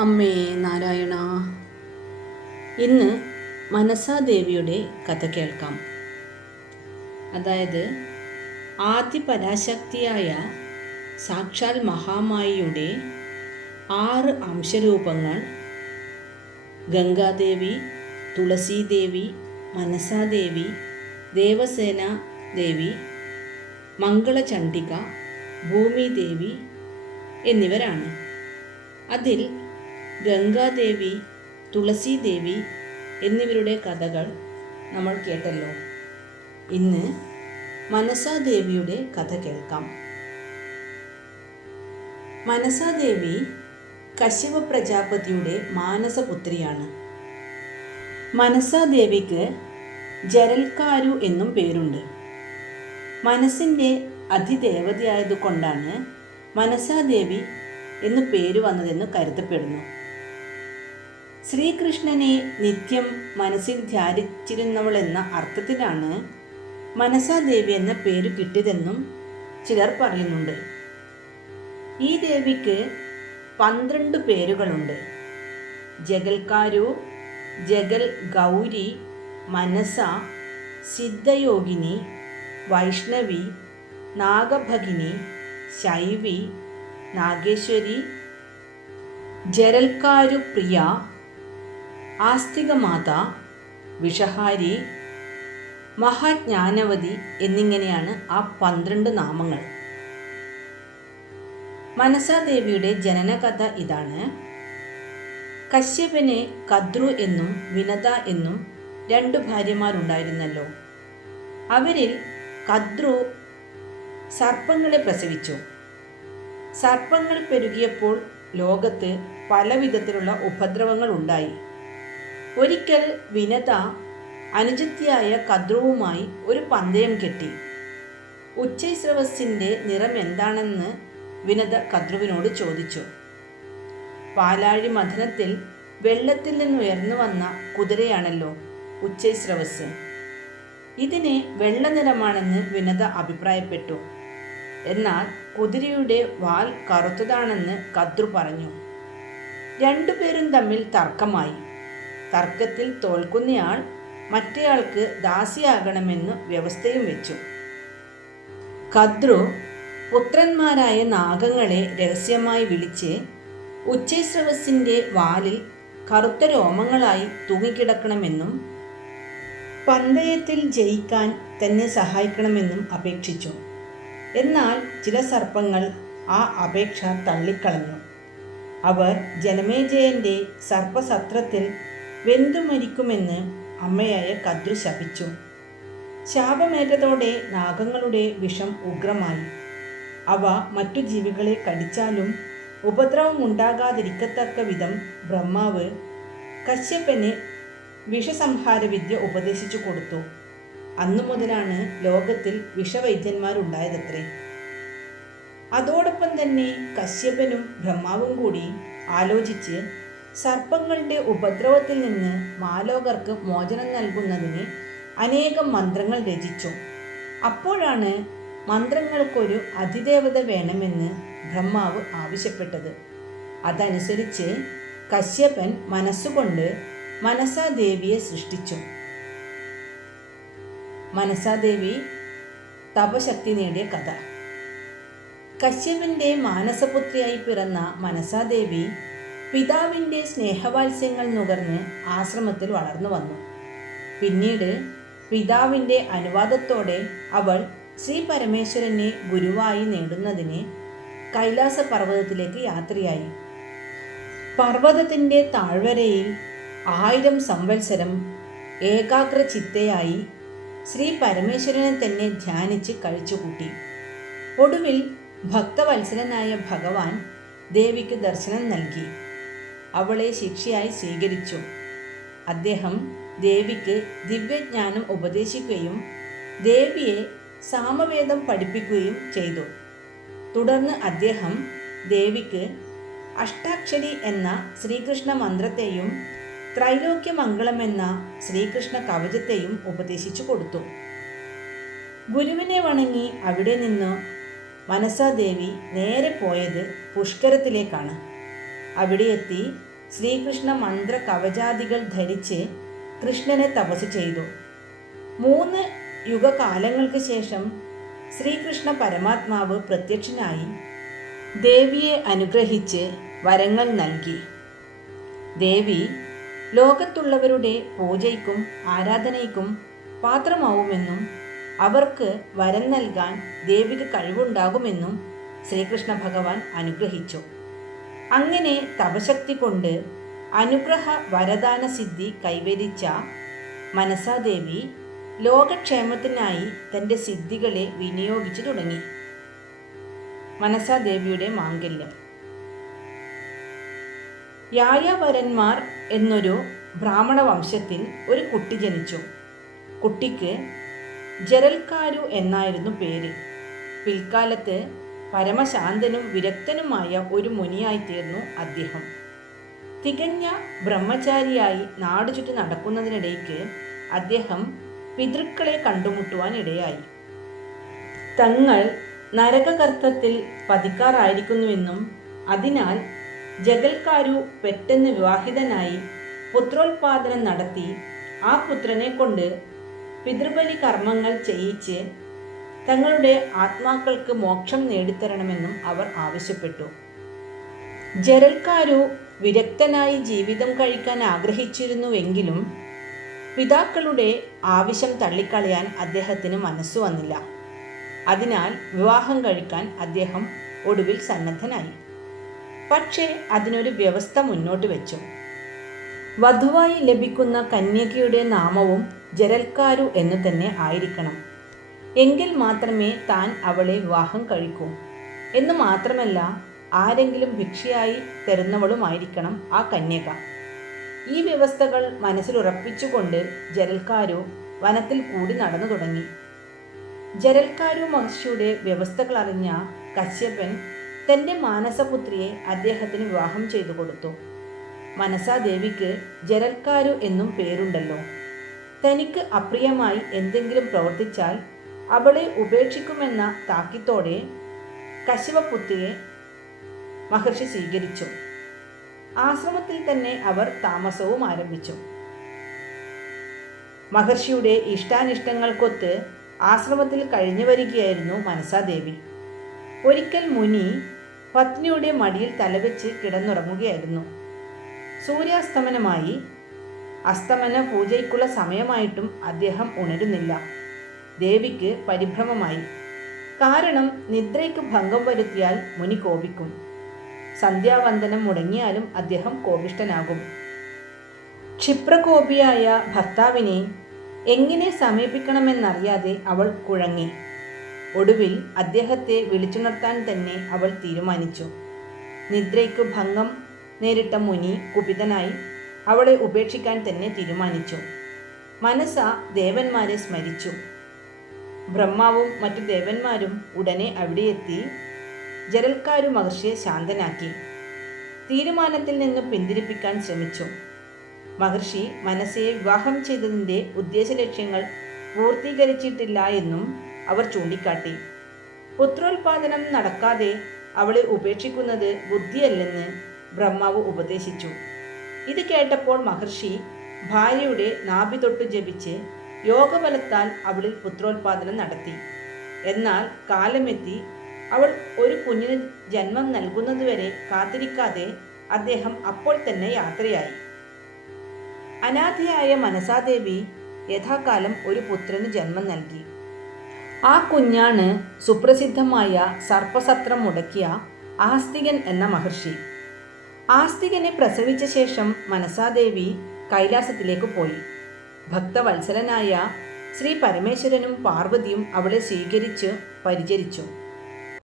അമ്മേ നാരായണ. ഇന്ന് മനസാദേവിയുടെ കഥ കേൾക്കാം. അതായത് ആദ്യ പരാശക്തിയായ സാക്ഷാൽ മഹാമായിയുടെ ആറ് അംശരൂപങ്ങൾ. ഗംഗാദേവി തുളസീദേവി മനസാദേവി ദേവസേന ദേവി മംഗളചണ്ഡിക ഭൂമിദേവി എന്നിവരാണ്. അതിൽ ഗംഗാദേവി തുളസീദേവി എന്നിവരുടെ കഥകൾ നമ്മൾ കേട്ടല്ലോ. ഇന്ന് മനസാദേവിയുടെ കഥ കേൾക്കാം. മനസാദേവി കശ്യപ പ്രജാപതിയുടെ മാനസപുത്രിയാണ്. മനസാദേവിക്ക് ജരൽക്കാരു എന്നും പേരുണ്ട്. മനസ്സിന്റെ അതിദേവതയായതുകൊണ്ടാണ് മനസാദേവി എന്നു പേര് വന്നതെന്ന് കരുതപ്പെടുന്നു. ശ്രീകൃഷ്ണനെ നിത്യം മനസ്സിൽ ധ്യാനിച്ചിരുന്നവൾ എന്ന അർത്ഥത്തിലാണ് മനസാദേവി എന്ന പേര് കിട്ടിയതെന്നും ചിലർ പറയുന്നുണ്ട്. ഈ ദേവിക്ക് പന്ത്രണ്ട് പേരുകളുണ്ട്. ജഗൽക്കാരു ജഗൽ ഗൗരി മനസ സിദ്ധയോഗിനി വൈഷ്ണവി നാഗഭഗിനി ശൈവി നാഗേശ്വരി ജരൽക്കാരു പ്രിയ ആസ്തികമാത വിഷഹാരി മഹാജ്ഞാനവതി എന്നിങ്ങനെയാണ് ആ പന്ത്രണ്ട് നാമങ്ങൾ. മനസാദേവിയുടെ ജനനകഥ ഇതാണ്. കശ്യപനെ കദ്രു എന്നും വിനത എന്നും രണ്ടു ഭാര്യമാരുണ്ടായിരുന്നല്ലോ. അവരിൽ കദ്രു സർപ്പങ്ങളെ പ്രസവിച്ചു. സർപ്പങ്ങൾ പെരുകിയപ്പോൾ ലോകത്ത് പല വിധത്തിലുള്ള ഉപദ്രവങ്ങൾ ഉണ്ടായി. ഒരിക്കൽ വിനത അനുജത്തിയായ കദ്രുവുമായി ഒരു പന്തയം കെട്ടി. ഉച്ചൈസ്രവസിന്റെ നിറം എന്താണെന്ന് വിനത കദ്രുവിനോട് ചോദിച്ചു. പാലാഴി മഥനത്തിൽ വെള്ളത്തിൽ നിന്ന് ഉയർന്നു വന്ന കുതിരയാണല്ലോ ഉച്ചൈസ്രവസ്. ഇതിനെ വെള്ള നിറമാണെന്ന് വിനത അഭിപ്രായപ്പെട്ടു. എന്നാൽ കുതിരയുടെ വാൽ കറുത്തതാണെന്ന് കദ്രു പറഞ്ഞു. രണ്ടുപേരും തമ്മിൽ തർക്കമായി. തർക്കത്തിൽ തോൽക്കുന്നയാൾ മറ്റേയാൾക്ക് ദാസിയാകണമെന്നു വ്യവസ്ഥയും വെച്ചു. കദ്രു പുത്രന്മാരായ നാഗങ്ങളെ രഹസ്യമായി വിളിച്ച് ഉച്ചൈസ്രവസിന്റെ വാലിൽ കറുത്ത രോമങ്ങളായി തൂങ്ങിക്കിടക്കണമെന്നും പന്തയത്തിൽ ജയിക്കാൻ തന്നെ സഹായിക്കണമെന്നും അപേക്ഷിച്ചു. എന്നാൽ ചില സർപ്പങ്ങൾ ആ അപേക്ഷ തള്ളിക്കളഞ്ഞു. അവർ ജനമേജയന്റെ സർപ്പസത്രത്തിൽ വെന്തുമരിക്കുമെന്ന് അമ്മയായ കദ്രു ശപിച്ചു. ശാപമേറ്റതോടെ നാഗങ്ങളുടെ വിഷം ഉഗ്രമായി. അവ മറ്റു ജീവികളെ കടിച്ചാലും ഉപദ്രവം ഉണ്ടാകാതിരിക്കത്തക്ക വിധം ബ്രഹ്മാവ് കശ്യപ്പന് വിഷസംഹാര വിദ്യ ഉപദേശിച്ചു കൊടുത്തു. അന്നു മുതലാണ് ലോകത്തിൽ വിഷവൈദ്യന്മാരുണ്ടായതത്രേ. അതോടൊപ്പം തന്നെ കശ്യപനും ബ്രഹ്മാവും കൂടി ആലോചിച്ച് സർപ്പങ്ങളുടെ ഉപദ്രവത്തിൽ നിന്ന് മാലോകർക്ക് മോചനം നൽകുന്നതിന് അനേകം മന്ത്രങ്ങൾ രചിച്ചു. അപ്പോഴാണ് മന്ത്രങ്ങൾക്കൊരു അതിദേവത വേണമെന്ന് ബ്രഹ്മാവ് ആവശ്യപ്പെട്ടത്. അതനുസരിച്ച് കശ്യപൻ മനസ്സുകൊണ്ട് മനസാദേവിയെ സൃഷ്ടിച്ചു. മനസാദേവി തപശക്തി നേടിയ കഥ. കശ്യപന്റെ മാനസപുത്രിയായി പിറന്ന മനസാദേവി പിതാവിന്റെ സ്നേഹവാത്സ്യങ്ങൾ നുകർന്ന് ആശ്രമത്തിൽ വളർന്നു വന്നു. പിന്നീട് പിതാവിന്റെ അനുവാദത്തോടെ അവൾ ശ്രീ പരമേശ്വരനെ ഗുരുവായി നേടുന്നതിന് കൈലാസ പർവതത്തിലേക്ക് യാത്രയായി. പർവതത്തിന്റെ താഴ്വരയിൽ ആയിരം സംവത്സരം ഏകാഗ്ര ചിത്തയായി ശ്രീ പരമേശ്വരനെ തന്നെ ധ്യാനിച്ച് കഴിച്ചുകൂട്ടി. ഒടുവിൽ ഭക്തവത്സരനായ ഭഗവാൻ ദേവിക്ക് ദർശനം നൽകി. അവളെ ശിക്ഷയായി സ്വീകരിച്ചു. അദ്ദേഹം ദേവിക്ക് ദിവ്യജ്ഞാനം ഉപദേശിക്കുകയും ദേവിയെ സാമവേദം പഠിപ്പിക്കുകയും ചെയ്തു. തുടർന്ന് അദ്ദേഹം ദേവിക്ക് അഷ്ടാക്ഷരി എന്ന ശ്രീകൃഷ്ണ മന്ത്രത്തെയും ത്രൈലോക്യമംഗളം എന്ന ശ്രീകൃഷ്ണ കവചത്തെയും ഉപദേശിച്ചു കൊടുത്തു. ഗുരുവിനെ വണങ്ങി അവിടെ നിന്ന് മനസാദേവി നേരെ പോയത് പുഷ്കരത്തിലേക്കാണ്. അവിടെ എത്തി ശ്രീകൃഷ്ണ മന്ത്ര കവചാദികൾ ധരിച്ച് കൃഷ്ണനെ തപസ് ചെയ്തു. മൂന്ന് യുഗകാലങ്ങൾക്ക് ശേഷം ശ്രീകൃഷ്ണ പരമാത്മാവ് പ്രത്യക്ഷനായി ദേവിയെ അനുഗ്രഹിച്ച് വരങ്ങൾ നൽകി. ദേവി ലോകത്തുള്ളവരുടെ പൂജയ്ക്കും ആരാധനയ്ക്കും പാത്രമാവുമെന്നും അവർക്ക് വരം നൽകാൻ ദേവിക്ക് കഴിവുണ്ടാകുമെന്നും ശ്രീകൃഷ്ണ ഭഗവാൻ അനുഗ്രഹിച്ചു. അങ്ങനെ തപശക്തി കൊണ്ട് അനുഗ്രഹ വരദാന സിദ്ധി കൈവരിച്ച മനസാദേവി ലോകക്ഷേമത്തിനായി തന്റെ സിദ്ധികളെ വിനിയോഗിച്ചു തുടങ്ങി. മനസാദേവിയുടെ മാംഗല്യം. യായാവരന്മാർ എന്നൊരു ബ്രാഹ്മണ വംശത്തിൽ ഒരു കുട്ടി ജനിച്ചു. കുട്ടിക്ക് ജരൽക്കാരു എന്നായിരുന്നു പേര്. പിൽക്കാലത്ത് പരമശാന്തനും വിരക്തനുമായ ഒരു മുനിയായിത്തീർന്നു അദ്ദേഹം. തികഞ്ഞ ബ്രഹ്മചാരിയായി നാടു ചുറ്റി നടക്കുന്നതിനിടയ്ക്ക് അദ്ദേഹം പിതൃക്കളെ കണ്ടുമുട്ടുവാൻ ഇടയായി തങ്ങൾ നരകകർത്തത്തിൽ പതിക്കാറായിരിക്കുന്നുവെന്നും അതിനാൽ ജഗൽക്കാരു പെട്ടെന്ന് വിവാഹിതനായി പുത്രോത്പാദനം നടത്തി ആ പുത്രനെ കൊണ്ട് പിതൃബലി കർമ്മങ്ങൾ ചെയ്യിച്ച് തങ്ങളുടെ ആത്മാക്കൾക്ക് മോക്ഷം നേടിത്തരണമെന്നും അവർ ആവശ്യപ്പെട്ടു. ജരൽക്കാരു വിരക്തനായി ജീവിതം കഴിക്കാൻ ആഗ്രഹിച്ചിരുന്നുവെങ്കിലും പിതാക്കളുടെ ആവശ്യം തള്ളിക്കളയാൻ അദ്ദേഹത്തിന് മനസ്സു വന്നില്ല. അതിനാൽ വിവാഹം കഴിക്കാൻ അദ്ദേഹം ഒടുവിൽ സന്നദ്ധനായി. പക്ഷേ അതിനൊരു വ്യവസ്ഥ മുന്നോട്ട് വെച്ചു. വധുവായി ലഭിക്കുന്ന കന്യകയുടെ നാമവും ജരൽക്കാരു എന്ന് തന്നെ ആയിരിക്കണം. എങ്കിൽ മാത്രമേ താൻ അവളെ വിവാഹം കഴിക്കൂ. എന്ന് മാത്രമല്ല ആരെങ്കിലും ഭിക്ഷയായി തരുന്നവളുമായിരിക്കണം ആ കന്യക. ഈ വ്യവസ്ഥകൾ മനസ്സിലുറപ്പിച്ചുകൊണ്ട് ജരൽക്കാരു വനത്തിൽ കൂടി നടന്നു തുടങ്ങി. ജരൽക്കാരു മഹർഷിയുടെ വ്യവസ്ഥകൾ അറിഞ്ഞ കശ്യപൻ തന്റെ മാനസപുത്രിയെ അദ്ദേഹത്തിന് വിവാഹം ചെയ്തു കൊടുത്തു. മനസാദേവിക്ക് ജരൽക്കാരു എന്നും പേരുണ്ടല്ലോ. തനിക്ക് അപ്രിയമായി എന്തെങ്കിലും പ്രവർത്തിച്ചാൽ അവളെ ഉപേക്ഷിക്കുമെന്ന താക്കിത്തോടെ കശിവപ്പുത്തിയെ മഹർഷി സ്വീകരിച്ചു. ആശ്രമത്തിൽ തന്നെ അവർ താമസവും ആരംഭിച്ചു. മഹർഷിയുടെ ഇഷ്ടാനിഷ്ടങ്ങൾക്കൊത്ത് ആശ്രമത്തിൽ കഴിഞ്ഞു വരികയായിരുന്നു മനസാദേവി ഒരിക്കൽ മുനി പത്നിയുടെ മടിയിൽ തലവെച്ച് കിടന്നുറങ്ങുകയായിരുന്നു. സൂര്യാസ്തമനമായി അസ്തമന പൂജയ്ക്കുള്ള സമയമായിട്ടും അദ്ദേഹം ഉണരുന്നില്ല. ദേവിക്ക് പരിഭ്രമമായി. കാരണം നിദ്രയ്ക്ക് ഭംഗം വരുത്തിയാൽ മുനി കോപിക്കും. സന്ധ്യാവന്ദനം മുടങ്ങിയാലും അദ്ദേഹം കോപിഷ്ടനാകും ക്ഷിപ്രകോപിയായ ഭർത്താവിനെ എങ്ങനെ സമീപിക്കണമെന്നറിയാതെ അവൾ കുഴങ്ങി. ഒടുവിൽ അദ്ദേഹത്തെ വിളിച്ചുണർത്താൻ തന്നെ അവൾ തീരുമാനിച്ചു. നിദ്രയ്ക്ക് ഭംഗം നേരിട്ട മുനി കുപിതനായി അവളെ ഉപേക്ഷിക്കാൻ തന്നെ തീരുമാനിച്ചു. മനസ്സ ദേവന്മാരെ സ്മരിച്ചു. ബ്രഹ്മാവും മറ്റു ദേവന്മാരും ഉടനെ അവിടെ എത്തി. ജരൽക്കാരു മഹർഷിയെ ശാന്തനാക്കി. തീരുമാനത്തിൽ നിന്ന് പിന്തിരിപ്പിക്കാൻ ശ്രമിച്ചു. മഹർഷി മനസ്സയെ വിവാഹം ചെയ്തതിന്റെ ഉദ്ദേശ ലക്ഷ്യങ്ങൾ പൂർത്തീകരിച്ചിട്ടില്ല എന്നും അവർ ചൂണ്ടിക്കാട്ടി. പുത്രോൽപാദനം നടക്കാതെ അവളെ ഉപേക്ഷിക്കുന്നത് ബുദ്ധിയല്ലെന്ന് ബ്രഹ്മാവ് ഉപദേശിച്ചു. ഇത് കേട്ടപ്പോൾ മഹർഷി ഭാര്യയുടെ നാഭി തൊട്ട് ജപിച്ച് യോഗബലത്താൽ അവളിൽ പുത്രോത്പാദനം നടത്തി. എന്നാൽ കാലമെത്തി അവൾ ഒരു കുഞ്ഞിന് ജന്മം നൽകുന്നതുവരെ കാത്തിരിക്കാതെ അദ്ദേഹം അപ്പോൾ തന്നെ യാത്രയായി. അനാഥയായ മനസാദേവി യഥാകാലം ഒരു പുത്രന് ജന്മം നൽകി. ആ കുഞ്ഞാണ് സുപ്രസിദ്ധമായ സർപ്പസത്രം മുടക്കിയ ആസ്തികൻ എന്ന മഹർഷി. ആസ്തികനെ പ്രസവിച്ച ശേഷം മനസാദേവി കൈലാസത്തിലേക്ക് പോയി. ഭക്തവത്സലനായ ശ്രീ പരമേശ്വരനും പാർവതിയും അവളെ സ്വീകരിച്ച് പരിചരിച്ചു.